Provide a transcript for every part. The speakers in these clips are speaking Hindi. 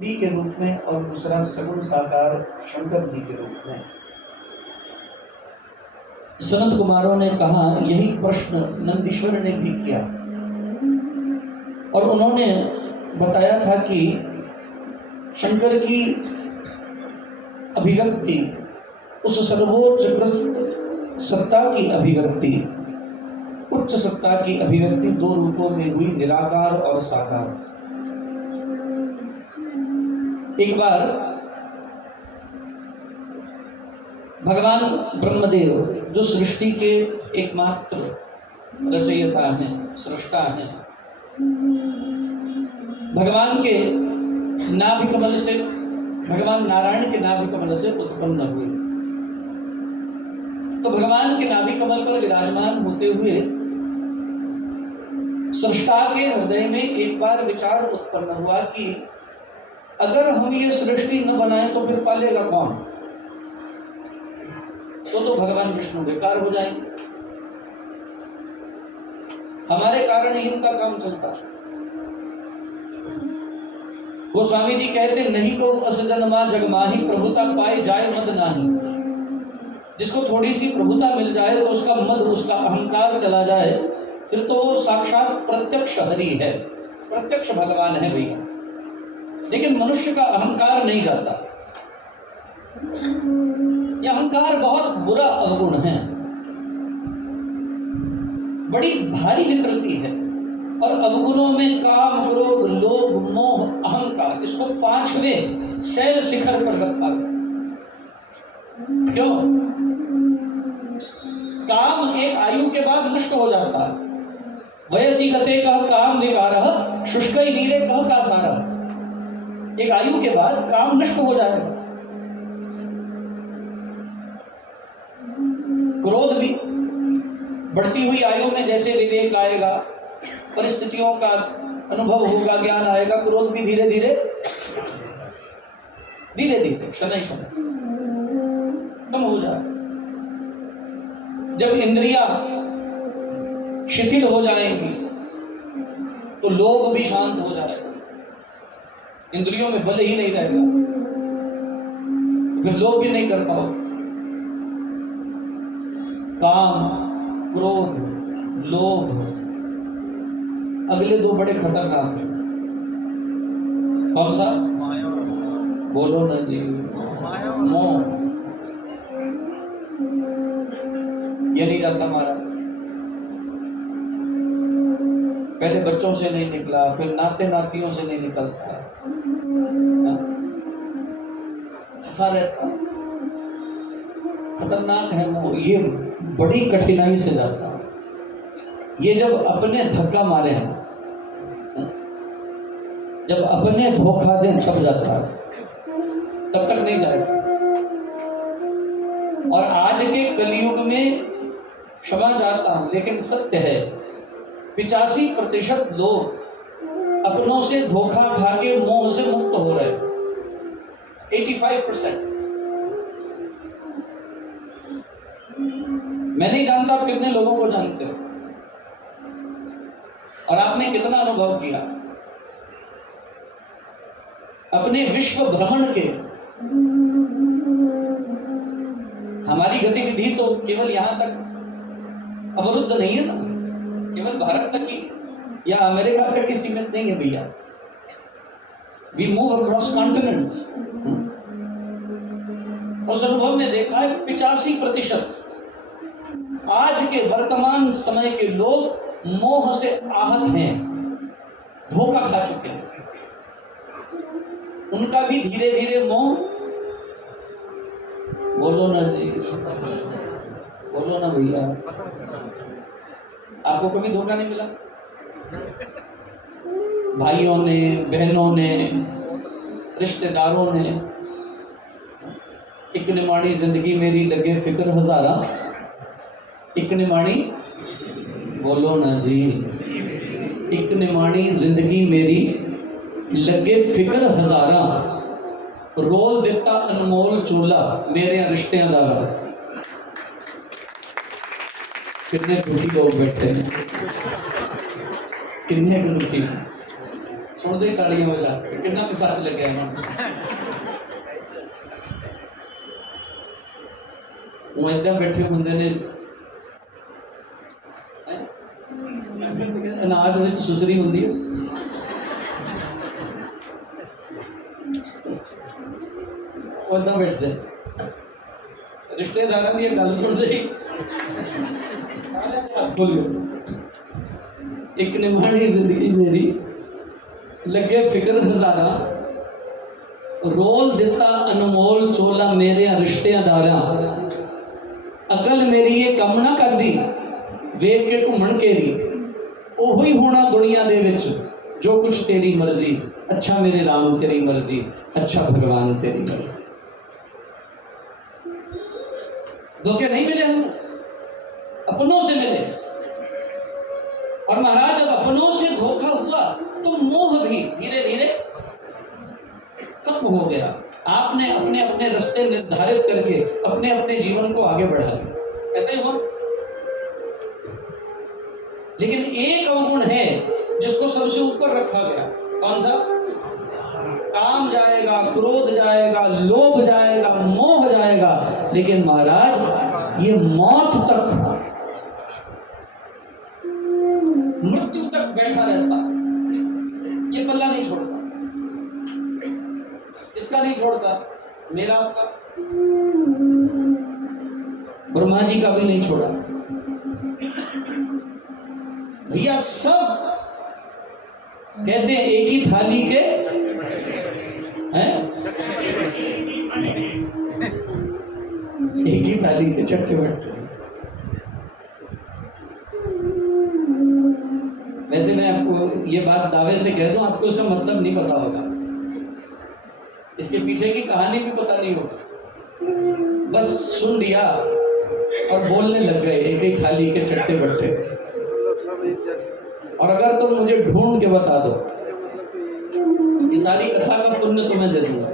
जी के रूप में और दूसरा सगुण साकार शंकर जी के रूप में। संत कुमारों ने कहा, यही प्रश्न नंदीश्वर ने भी किया और उन्होंने बताया था कि शंकर की अभिव्यक्ति, उस सर्वोच्च सत्ता की अभिव्यक्ति, उच्च सत्ता की अभिव्यक्ति दो रूपों में हुई, निराकार और साकार। एक बार भगवान ब्रह्मदेव, जो सृष्टि के एकमात्र रचयिता हैं, सृष्टा हैं, भगवान के नाभि कमल से, भगवान नारायण के नाभि कमल से उत्पन्न हुए। तो भगवान के नाभि कमल पर विराजमान होते हुए सृष्टा के हृदय में एक बार विचार उत्पन्न हुआ कि अगर हम ये सृष्टि न बनाएं तो फिर पालेगा कौन? तो भगवान विष्णु बेकार हो जाएंगे, हमारे कारण ही उनका काम चलता। वो स्वामी जी कहते, नहीं को अस जन्मा जगमाही, प्रभुता पाए जाए मद नाही। जिसको थोड़ी सी प्रभुता मिल जाए तो उसका मद, उसका अहंकार चला जाए, फिर तो वो साक्षात प्रत्यक्ष हरि है, प्रत्यक्ष भगवान है भैया। लेकिन मनुष्य का अहंकार नहीं जाता। यह अहंकार बहुत बुरा अवगुण है, बड़ी भारी विकृति है। और अवगुणों में काम, क्रोध, लोभ, मोह, अहंकार, इसको 5वें शैल शिखर पर रखा। क्यों? काम एक आयु के बाद नष्ट हो जाता है। वयसी गते कह काम विकारः, शुष्कै नीरे कह का सारः। एक आयु के बाद काम नष्ट हो जाएगा। क्रोध भी बढ़ती हुई आयु में जैसे विवेक आएगा, परिस्थितियों का अनुभव होगा, ज्ञान आएगा, क्रोध भी धीरे धीरे शनै कम हो जाए। जब इंद्रियां शिथिल हो जाएंगी तो लोभ भी शांत हो जाएगा, इंद्रियों में बल ही नहीं रहेगा, फिर लोभ भी नहीं कर पाओ। काम, क्रोध, लोभ, अगले दो बड़े खतरनाक हैं। कौन सा? बोलो ना जी। मोह। ये नहीं जाता हमारा। पहले बच्चों से नहीं निकला, फिर नाते नातियों से नहीं निकलता, ऐसा रहता। खतरनाक है वो, ये बड़ी कठिनाई से जाता। ये जब अपने धक्का मारे हैं, जब अपने धोखा दें तब जाता है, तब तक नहीं जाएगा। और आज के कलयुग में, क्षमा चाहता हूं लेकिन सत्य है, 85% लोग अपनों से धोखा खा के मोह से मुक्त हो रहे हैं। 85%। मैं नहीं जानता आप कितने लोगों को जानते हो और आपने कितना अनुभव किया। अपने विश्व भ्रमण के, हमारी गतिविधि तो केवल यहां तक अवरुद्ध नहीं है ना, केवल भारत तक ही या अमेरिका तक ही सीमित नहीं है भैया। We move across continents. उस अनुभव में देखा है 85% आज के वर्तमान समय के लोग मोह से आहत हैं, धोखा खा चुके हैं। उनका भी धीरे धीरे मोह, बोलो ना जी, बोलो ना भैया, आपको कभी धोखा नहीं मिला? भाइयों ने, बहनों ने, रिश्तेदारों ने, एक निमाणी जिंदगी मेरी लगे फिक्र हजारा, एक निमाणी, बोलो ना जी, एक निमाणी जिंदगी मेरी लगे फिक्र हजारा, रोल दिता अनमोल चोला मेरे रिश्तेदार। कितने दुखी लोग बैठे हैं, कितने दुखी। सुनते ही ताड़ियां बजा कितना भी सच लग गया मन वो इतना बैठे होंगे ने अनाज में सुसरी होंगी है उदा बैठते रिश्तेदार की गल सुनते ही बोलियो एक निमाणी जिंदगी मेरी लगे फिक्र हजारा रोल दिता अनमोल चोला मेरे रिश्तेदारा अकल मेरी ये कम ना कर दी वेख के घूमन केरी ओही होना दुनिया दे विच जो कुछ तेरी मर्जी अच्छा मेरे राम तेरी मर्जी अच्छा भगवान तेरी मर्जी धोखे नहीं मिले हम अपनों से मिले और महाराज जब अपनों से धोखा हुआ तो मोह भी धीरे धीरे कम हो गया। आपने अपने अपने रास्ते निर्धारित करके अपने अपने जीवन को आगे बढ़ा लिया ऐसा ही हुआ। लेकिन एक अवगुण है जिसको सबसे ऊपर रखा गया कौन सा? काम जाएगा, क्रोध जाएगा, लोभ जाएगा, मोह जाएगा, लेकिन महाराज ये मौत तक मृत्यु तक बैठा रहता, ये पल्ला नहीं छोड़ता। इसका नहीं छोड़ता, मेरा आपका, ब्रह्मा जी का भी नहीं छोड़ा। भैया सब कहते हैं एक ही थाली के हैं, एक ही थाली के चक्के बैठते हैं। वैसे मैं आपको ये बात दावे से कह दूं, आपको इसका मतलब नहीं पता होगा, इसके पीछे की कहानी भी पता नहीं होगा, बस सुन लिया और बोलने लग गए एक ही थाली के चट्टे बट्टे। और अगर तुम मुझे ढूंढ के बता दो, ये सारी कथा का पुण्य तुम्हें दे दूंगा।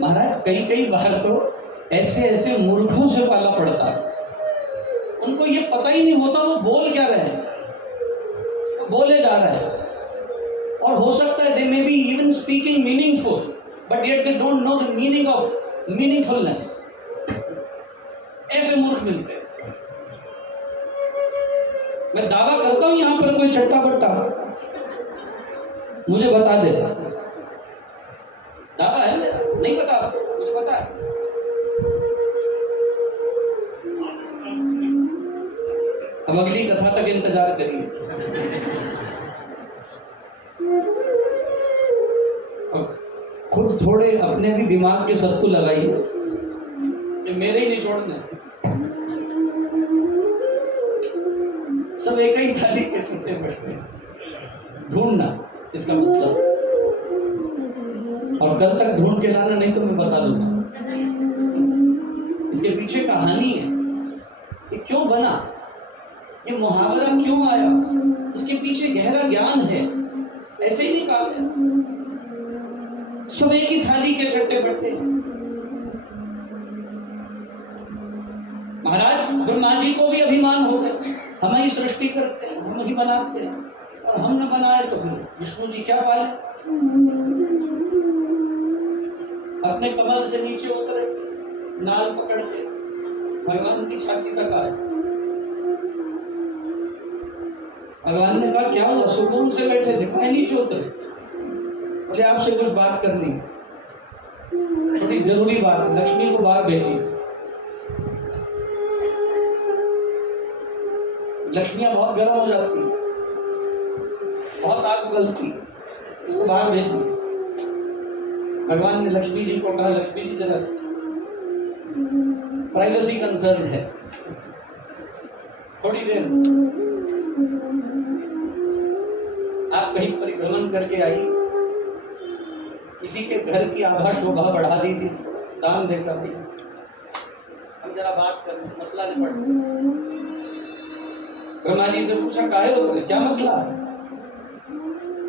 महाराज कई कई बार तो ऐसे ऐसे मूर्खों से पाला पड़ता है, उनको ये पता ही नहीं होता वो बोल क्या रहे हैं, वो बोले जा रहे हैं। और हो सकता है they may be even speaking meaningful, but yet they don't know the meaning of meaningfulness. ऐसे मूर्ख मिलते हैं। मैं दावा करता हूं यहां पर कोई चट्टा बट्टा मुझे बता दे, दावा है, नहीं पता मुझे पता है। अब अगली कथा तक इंतजार करिए। खुद थोड़े अपने भी दिमाग के सत्तू लगाइए कि मेरे ही नहीं छोड़ने, सब एक ही थाली के छुट्टे बैठे ढूंढना इसका मतलब। और कल तक ढूंढ के लाना, नहीं तो मैं बता दूंगा इसके पीछे कहानी है, ये क्यों बना, ये मुहावरा क्यों आया, इसके पीछे गहरा ज्ञान है। ऐसे ही नहीं कहा, सब एक ही थाली के चट्टे बट्टे। महाराज ब्रह्मा जी को भी अभिमान हो गया, हम ही सृष्टि करते हैं, हम ही बनाते हैं, और हम न बनाए तो फिर विष्णु जी क्या पाले। अपने कमल से नीचे उतरे, नाल पकड़ के भगवान की छाती तक आए। भगवान ने कहा क्या हुआ, सुकून से बैठे थे, कहीं नीचे उतरे। बोले आपसे कुछ बात करनी, थोड़ी जरूरी बात, लक्ष्मी को बाहर भेजी। लक्ष्मियां बहुत गर्म हो जाती, बहुत आग उगलती, इसको बाहर भेज दी। भगवान ने लक्ष्मी जी को कहा, लक्ष्मी जी जरा प्राइवेसी कंसर्न है, थोड़ी देर आप कहीं परिभ्रमण करके आई, किसी के घर की आभा शोभा बढ़ा दी थी, दान देकर दी, हम जरा बात कर, मसला निपट। ब्रह्मा जी से पूछा काहे होते, क्या मसला है?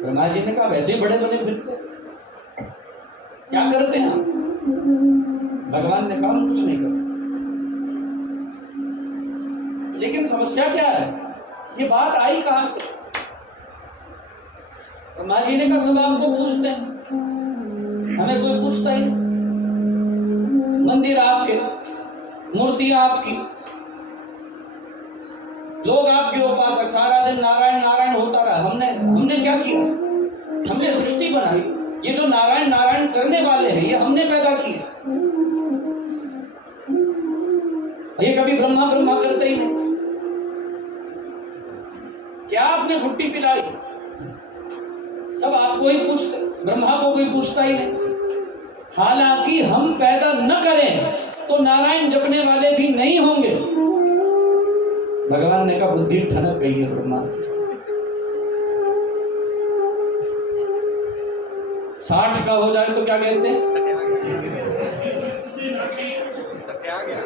ब्रह्मा जी ने कहा वैसे ही बड़े बने फिरते, क्या करते हैं आप? भगवान ने कहा कुछ नहीं करते। लेकिन समस्या क्या है, ये बात आई कहां से? ब्रह्मा जी ने कहा सब आपको पूछते हैं, हमें कोई पूछता ही नहीं। मंदिर आपके, मूर्तियां आपकी, लोग आपके उपासक, सारा दिन नारायण नारायण होता रहा। हमने क्या किया? हमने सृष्टि बनाई। ये जो नारायण नारायण करने वाले हैं ये हमने पैदा किए। ये कभी ब्रह्मा ब्रह्मा करते ही नहीं। क्या आपने घुट्टी पिलाई? सब आपको ही पूछते, ब्रह्मा को कोई पूछता ही नहीं। हालांकि हम पैदा न करें तो नारायण जपने वाले भी नहीं होंगे। भगवान ने कहा बुद्धि ठनक गई है ब्रह्मा। 60 का हो जाए तो क्या कहते हैं? सत्या गया।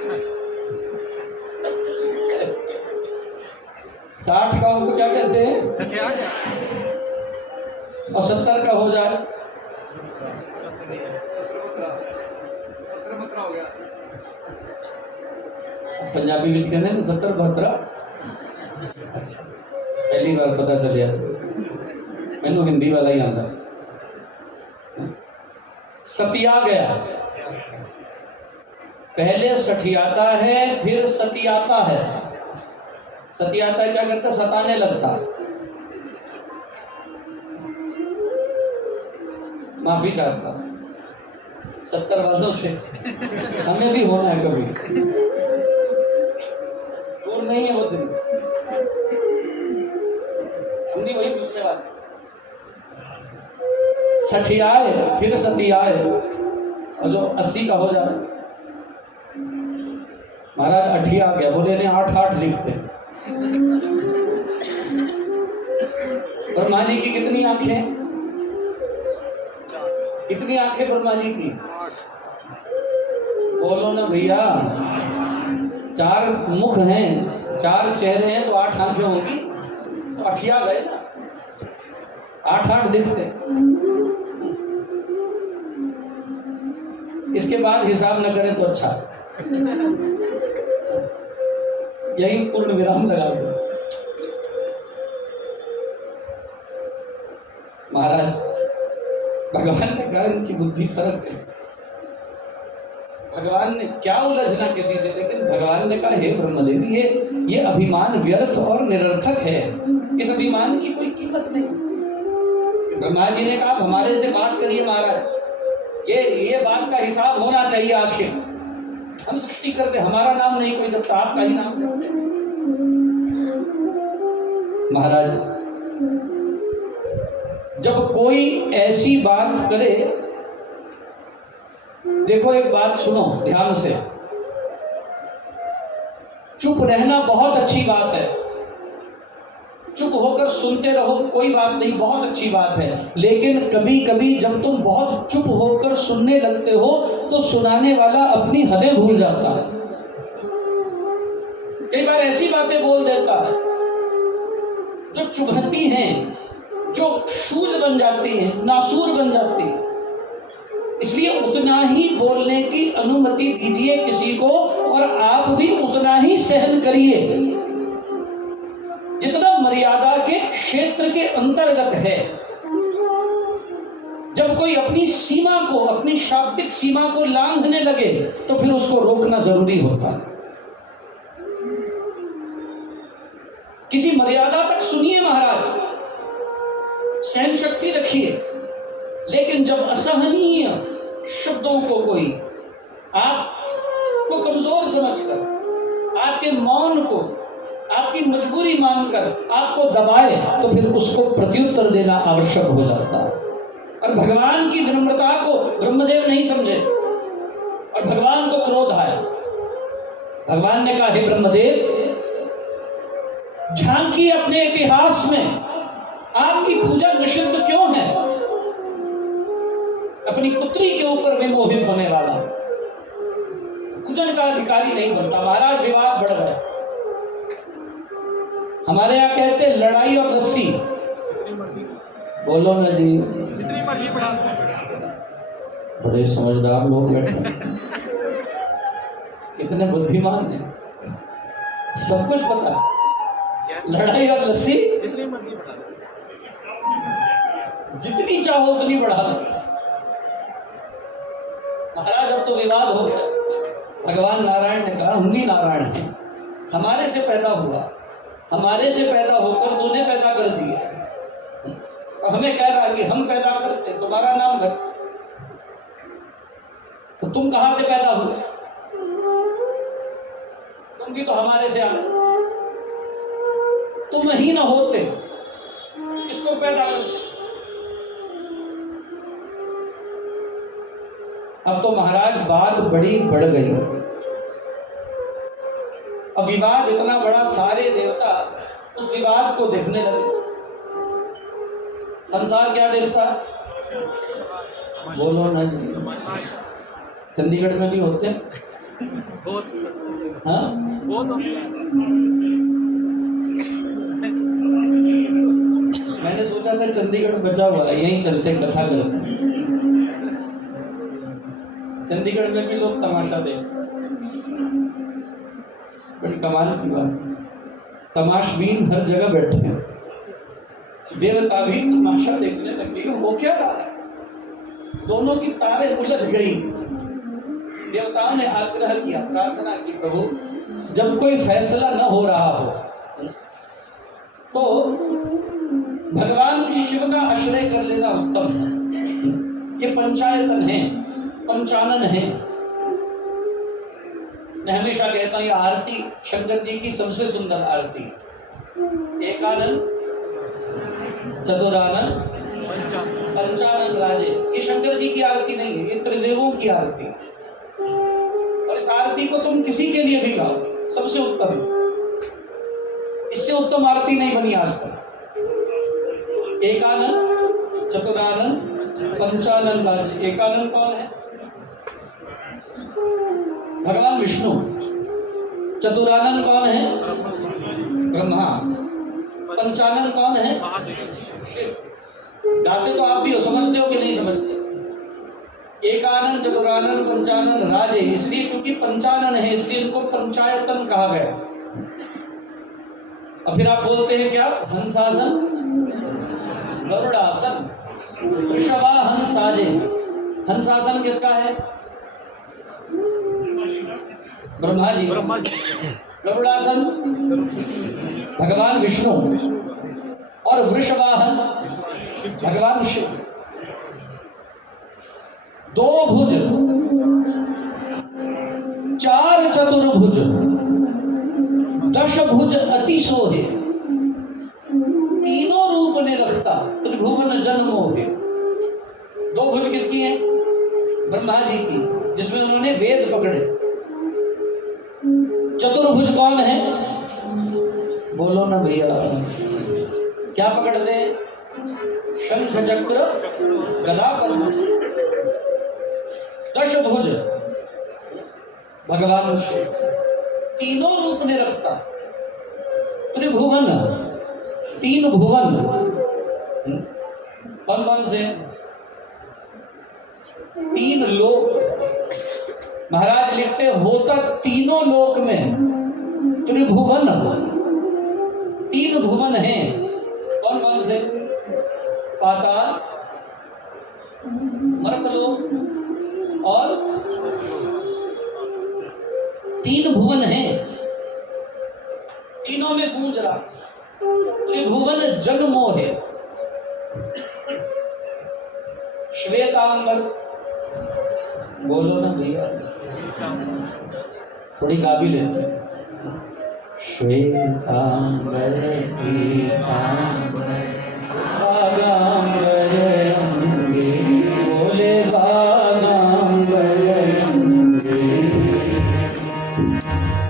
60 का हो तो क्या कहते हैं? सत्या गया। और 70 का हो जाए? 17 हो गया। पंजाबी में कहते हैं 70 72। अच्छा, पहली बार पता चलिया। मैनू हिंदी वाला ही आता। सतिया गया, पहले सठियाता है फिर सतियाता है। सतियाता क्या करता? सताने लगता। माफी चाहता 70 वर्षों से, हमें भी होना है कभी, दूर नहीं है वो दिन। हम भी वही पूछने वाले। सठियाए फिर सतियाए, और जो 80 का हो जाए। महाराज 80 आ गया, बोले ने 8 लिखते। ब्रह्मा जी की कितनी आंखें? कितनी आंखें ब्रह्मा जी की? बोलो ना भैया, 4 मुख हैं, 4 चेहरे हैं तो 8 आंखें होंगी। तो 80 आ गए ना, 8 दिखते। इसके बाद हिसाब न करें तो अच्छा, यही पूर्ण विराम लगा दो। महाराज भगवान ने कहा इनकी बुद्धि सरक गई। भगवान ने क्या उलझना किसी से, लेकिन भगवान ने कहा हे ब्रह्मदेव, ये अभिमान व्यर्थ और निरर्थक है। इस अभिमान की कोई कीमत नहीं। ब्रह्मा जी ने कहा हमारे से बात करिए महाराज, ये बात का हिसाब होना चाहिए। आखिर हम सृष्टि करते, हमारा नाम नहीं कोई जब, आपका ही नाम करते। महाराज जब कोई ऐसी बात करे, देखो एक बात सुनो ध्यान से, चुप रहना बहुत अच्छी बात है। चुप होकर सुनते रहो, कोई बात नहीं, बहुत अच्छी बात है। लेकिन कभी कभी जब तुम बहुत चुप होकर सुनने लगते हो तो सुनाने वाला अपनी हदें भूल जाता है। कई बार ऐसी बातें बोल देता है जो चुभती हैं, जो शूल बन जाती हैं, नासूर बन जाती है। इसलिए उतना ही बोलने की अनुमति दीजिए किसी को, और आप भी उतना ही सहन करिए जितना मर्यादा के क्षेत्र के अंतर्गत है। जब कोई अपनी सीमा को, अपनी शाब्दिक सीमा को लांघने लगे तो फिर उसको रोकना जरूरी होता है। किसी मर्यादा तक सुनिए महाराज, सहन शक्ति रखिए। लेकिन जब असहनीय शब्दों को कोई आपको कमजोर समझकर, आपके मौन को आपकी मजबूरी मानकर आपको दबाए, तो फिर उसको प्रत्युत्तर देना आवश्यक हो जाता है। और भगवान की विनम्रता को ब्रह्मदेव नहीं समझे और भगवान को क्रोध आया। भगवान ने कहा हे ब्रह्मदेव, झांकी अपने इतिहास में, आपकी पूजा निषिद्ध क्यों है? अपनी पुत्री के ऊपर विमोहित होने वाला पूजन का अधिकारी नहीं बनता। महाराज विवाद बढ़ गए। हमारे यहाँ कहते हैं लड़ाई और रस्सी। बोलो ना जी, जितनी मर्जी बढ़ा। बड़े समझदार लोग बैठे, कितने बुद्धिमान हैं, सब कुछ पता। लड़ाई और लस्सी जितनी मर्जी बढ़ा। जितनी चाहो उतनी बढ़ा लो। महाराज अब तो विवाद हो गया। भगवान नारायण ने कहा हम भी नारायण हैं, हमारे से पैदा हुआ, हमारे से पैदा होकर तूने पैदा कर दिया, और हमें कह रहा कि हम पैदा करते तुम्हारा नाम रख, तो तुम कहां से पैदा हुए? तुम भी तो हमारे से आए, तुम ही न होते किसको पैदा करते? अब तो महाराज बात बड़ी बढ़ गई। अब विवाद इतना बड़ा, सारे देवता उस विवाद को देखने लगे। संसार क्या देखता? बोलो ना जी, चंडीगढ़ में भी होते हैं? हाँ, मैंने सोचा था चंडीगढ़ बचा हुआ है, यहीं चलते कथा करते। चंडीगढ़ में भी लोग तमाशा देखते, बड़ी कमाल की बात, तमाशबीन हर जगह बैठे हैं। देवता भी तमाशा देखने लगे, वो क्या रहा है? दोनों की तारें उलझ गई। देवताओं ने आग्रह किया, प्रार्थना की, प्रभु जब कोई फैसला न हो रहा हो तो भगवान शिव का आश्रय कर लेना उत्तम है। ये पंचायतन है, पंचानन है। मैं हमेशा कहता हूँ ये आरती शंकर जी की सबसे सुंदर आरती, एकानन, चतुरानन, पंचानन राजे। ये शंकर जी की आरती नहीं है, ये त्रिदेवों की आरती है। और इस आरती को तुम किसी के लिए भी गाओ, सबसे उत्तम है। इससे उत्तम आरती नहीं बनी आज तक। एकानन, चतुरानन, पंचानन राजे। एकानन कौन है? भगवान विष्णु। चतुरानन कौन है? ब्रह्मा। पंचानन कौन है? शिव। गाते तो आप भी हो, समझते हो कि नहीं समझते? एकानन, चतुरानन, पंचानन राजे, इसलिए क्योंकि पंचानन है, इसलिए इनको पंचायतन कहा गया। अब फिर आप बोलते हैं क्या? हंसासन, गरुड़ासन, वृषभाहन साजे। हंसासन किसका है? ब्रह्मा जी। गरुड़ासन भगवान विष्णु, और वृषभाहन भगवान शिव। दो भुज, चार चतुर्भुज, दश भुज अति सोहे, तीनों रूप ने रखता त्रिभुवन जन्मो है। दो भुज किसकी हैं? ब्रह्मा जी की, जिसमें उन्होंने वेद पकड़े। चतुर्भुज कौन है? बोलो ना भैया, क्या पकड़ते हैं? शंख चक्र गदा पद्म। दशभुज भगवान शिव, तीनों रूप ने रखता। त्रिभुवन, तीन भुवन। कौन कौन से? तीन लोक। महाराज लिखते होता तीनों लोक में त्रिभुवन, तीन भुवन हैं। कौन कौन से? पाताल, मर्तलोक और तीन भुवन हैं। तीनों में गूंज रहा त्रिभुवन जगमो है। श्वेतांबर, बोलो ना भैया, थोड़ी गा भी लेते हैं। श्वेतांबर पीतांबर बागांबर अंगे, बोले बागांबर अंगे,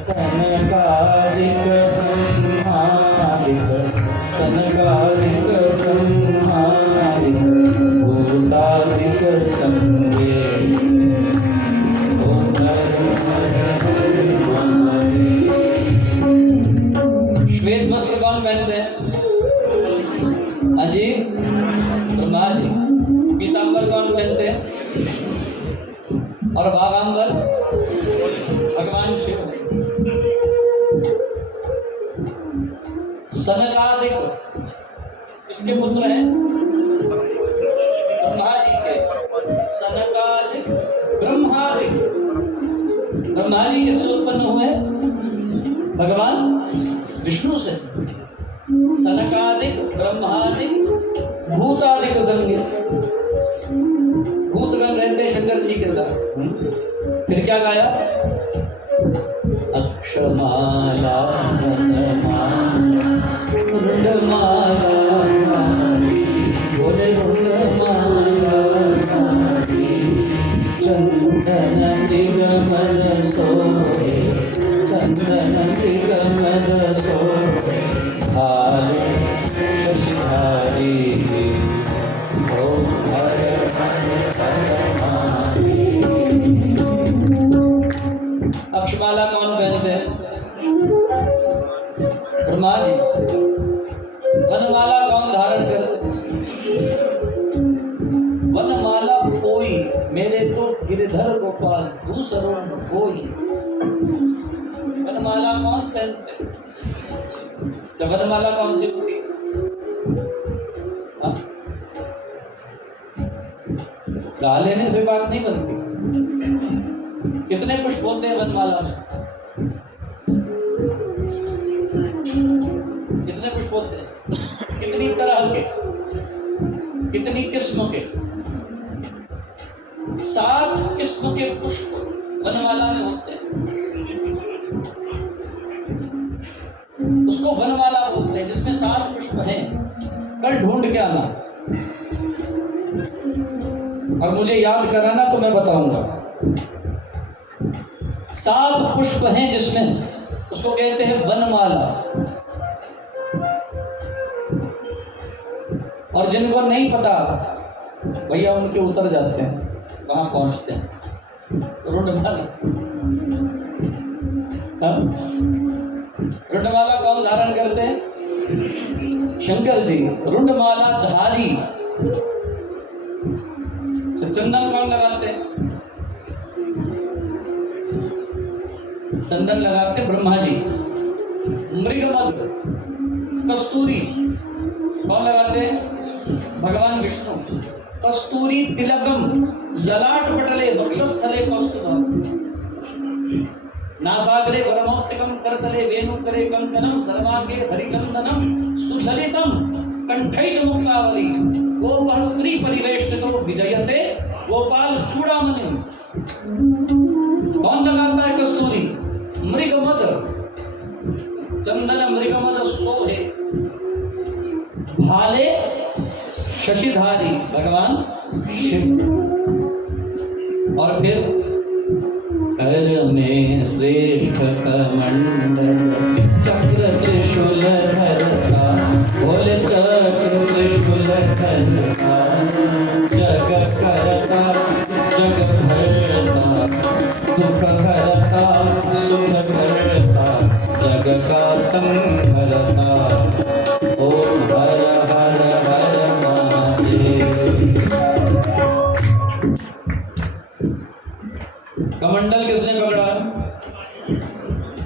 सनकादिक ब्रह्मादिक, सनकादिक ब्रह्मादिक, भूतादिक संगे। श्वेत वस्त्र कौन पहनते हैं? अजी ब्रह्मा जी। पीतांबर कौन पहनते हैं? और बागांबर भगवान शिव। सनकादिक इसके पुत्र हैं जी किससे उत्पन्न हुए? भगवान विष्णु से। सनकादिक ब्रह्मादिक भूतादिक संज्ञ, भूतगण रहते शंकर जी के साथ। फिर क्या गाया? अक्षमाला बोले चंदन दिगमल सोहे, चंदन दिगमल सोहे, हारे शशिधारी हो हर अक्षमाला कौन पहनते हैं? ब्रह्मा जी। वनमाला कौन धारण करते हैं? वनमाला कोई मेरे तो गिरधर गोपाल दूसरों में कोई। वनमाला कौन पहनते हैं? जब वनमाला कौन सी होती है? गा लेने से बात नहीं बनती। कितने पुष्प होते हैं वनमाला में? कितने पुष्प होते हैं? कितनी तरह के, कितनी किस्म के? 7 किस्म के पुष्प वनमाला में होते हैं। उसको वनमाला बोलते हैं, जिसमें 7 पुष्प हैं। कल ढूंढ के आना और मुझे याद कराना तो मैं बताऊंगा। 7 पुष्प हैं जिसमें, उसको कहते हैं वनमाला। और जिनको नहीं पता भैया उनके उतर जाते हैं, कहाँ पहुंचते हैं? रुंडमाला। रुंडमाला कौन धारण करते हैं? शंकर जी। रुंडमाला धारी। चंदन कौन लगाते हैं? चंदन लगाते ब्रह्मा जी। मृगमद कस्तूरी कौन लगाते हैं? भगवान विष्णु। कस्तूरी तिलकम ललाट पटले वक्षस्थले कौस्तुभम, नासाग्रे वरमौक्तिकम करतले वेणुकरे कंकणम, सर्वांगे हरिचंदनम सुललितम कंठैः मुक्तावली, गोपः स्त्री परिवेष्टितो विजयते गोपाल चूड़ामणि। कौन लगाता है कस्तूरी? मृगमद। चंदन मृगमद सोहे, भाले शशिधारी भगवान शिव। और फिर कर में श्रेष्ठ कमंडल चक्र त्रिशूल धरता, बोले चक्र त्रिशूल धरता, जग करता जग भरता, दुख हरता सुख करता, जग का संहरता, ओम हर हर हर महादेव। कमंडल किसने पकड़ा?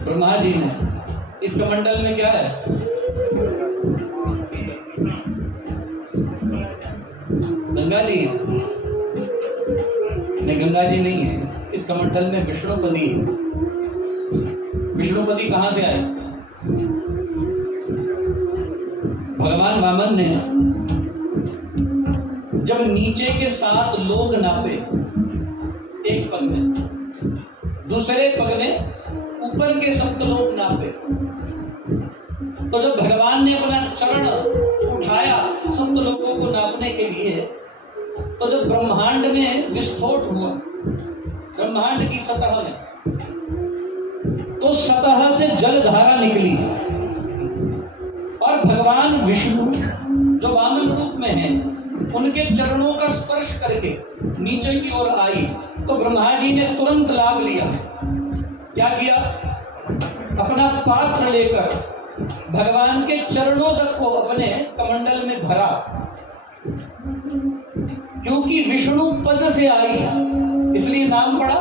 ब्रह्मा जी ने। इस कमंडल में क्या है? गंगा जी। नहीं, गंगा जी नहीं है। इस कमंडल में विष्णुपति है। विष्णुपति कहां से आए? भगवान वामन ने जब नीचे के 7 लोग नापे एक पग में, दूसरे पग में ऊपर के 7 लोग नापे, तो जब भगवान ने अपना चरण उठाया 7 लोगों को नापने के लिए, तो जब ब्रह्मांड में विस्फोट हुआ, ब्रह्मांड की सतह में, तो सतह से जलधारा निकली और भगवान विष्णु जो वामन रूप में है, उनके चरणों का स्पर्श करके नीचे की ओर आई, तो ब्रह्मा जी ने तुरंत लाभ लिया। क्या किया? अपना पात्र लेकर भगवान के चरणों तक को अपने कमंडल में भरा, क्योंकि विष्णु पद से आई इसलिए नाम पड़ा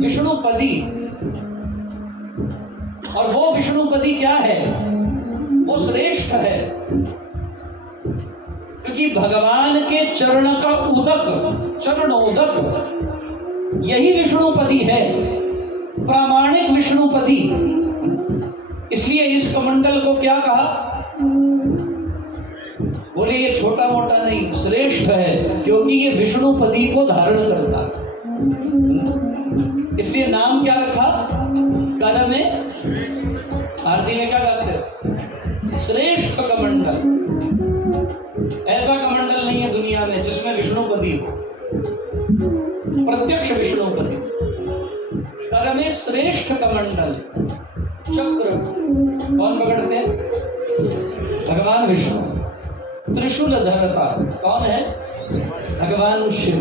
विष्णुपदी। और वो विष्णुपदी क्या है? वो श्रेष्ठ है, क्योंकि भगवान के चरण का उदक, चरणोदक, यही विष्णुपदी है। प्रामाणिक विष्णुपति। इसलिए इस कमंडल को क्या कहा? बोले ये छोटा मोटा नहीं, श्रेष्ठ है, क्योंकि ये विष्णुपति को धारण करता है। इसलिए नाम क्या रखा? कर में, आरती में क्या गाते हैं? श्रेष्ठ कमंडल। ऐसा कमंडल नहीं है दुनिया में जिसमें विष्णुपति हो, प्रत्यक्ष विष्णुपति। कर में श्रेष्ठ कमंडल, चक्र कौन पकड़ते हैं? भगवान विष्णु। त्रिशूल धरता कौन है? भगवान शिव।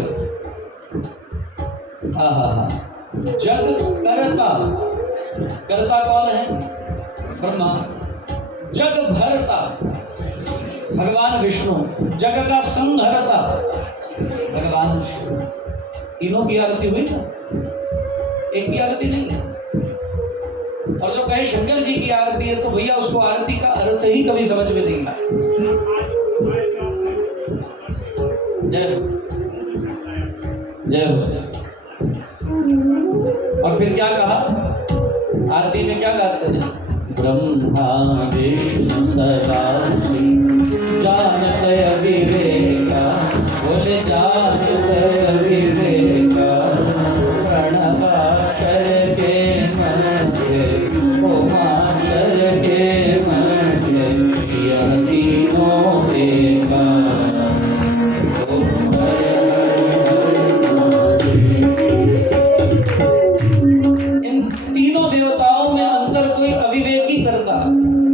जग करता, करता कौन है? ब्रह्मा। जग भरता भगवान विष्णु। जग का संहरता भगवान विष्णु। तीनों की आरती हुई ना, एक की आरती नहीं है। और जो कहे शंकर जी की आरती है तो भैया उसको आरती का अर्थ ही कभी समझ में नहीं आया। जय हो, जय हो। और फिर क्या कहा आरती में? क्या गाते हैं? ब्रह्मा विष्णु सदा जानत अविवेका, बोले जानत अविवेका, प्रणवाक्षर के मध्य उमाक्षर के मध्य, यह तीनों एका। इन तीनों देवताओं में अंतर कोई अविवेकी करता,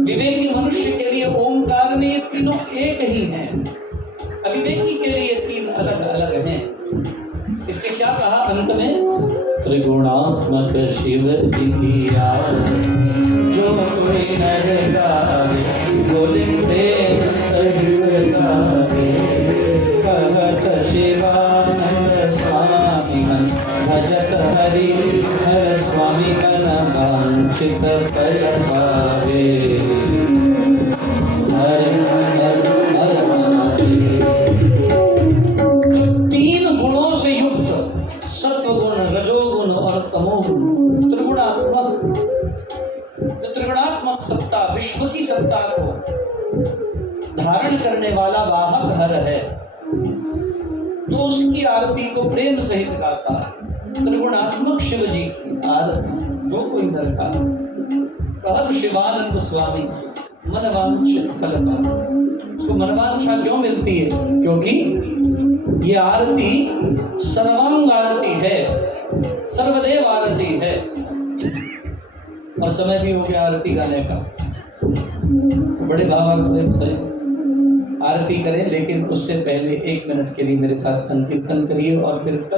विवेकी मनुष्य के लिए ओंकार में ये तीनों एक ही हैं, अविवेकी के लिए तीन अलग अलग हैं। इसके क्या कहा अंत में? त्रिगुणात्मक शिव जी की जो कोई नर गावे, बोले प्रेम सहित गावे, कहत शिवानंद स्वामी मन, भजत हरि हर स्वामी मन, वांछित फल पावे। तीन गुणों से युक्त सत्वगुण, रजोगुण और तमोगुण, त्रिगुणात्मक, त्रिगुणात्मक सत्ता, विश्व की सत्ता को धारण करने वाला वाहक हर है, तो उसकी आरती को प्रेम सहित गाता है। त्रिगुणात्मक शिव जी की आरती जो कोई नर गावे, कहत शिवानंद स्वामी मन वांछित फल पावे। उसको मनवांछा क्यों मिलती है? क्योंकि ये आरती सर्वांग आरती है, सर्वदेव आरती है। और समय भी हो गया आरती गाने का, बड़े भावार्थ से आरती करें, लेकिन उससे पहले 1 मिनट के लिए मेरे साथ संकीर्तन करिए और फिर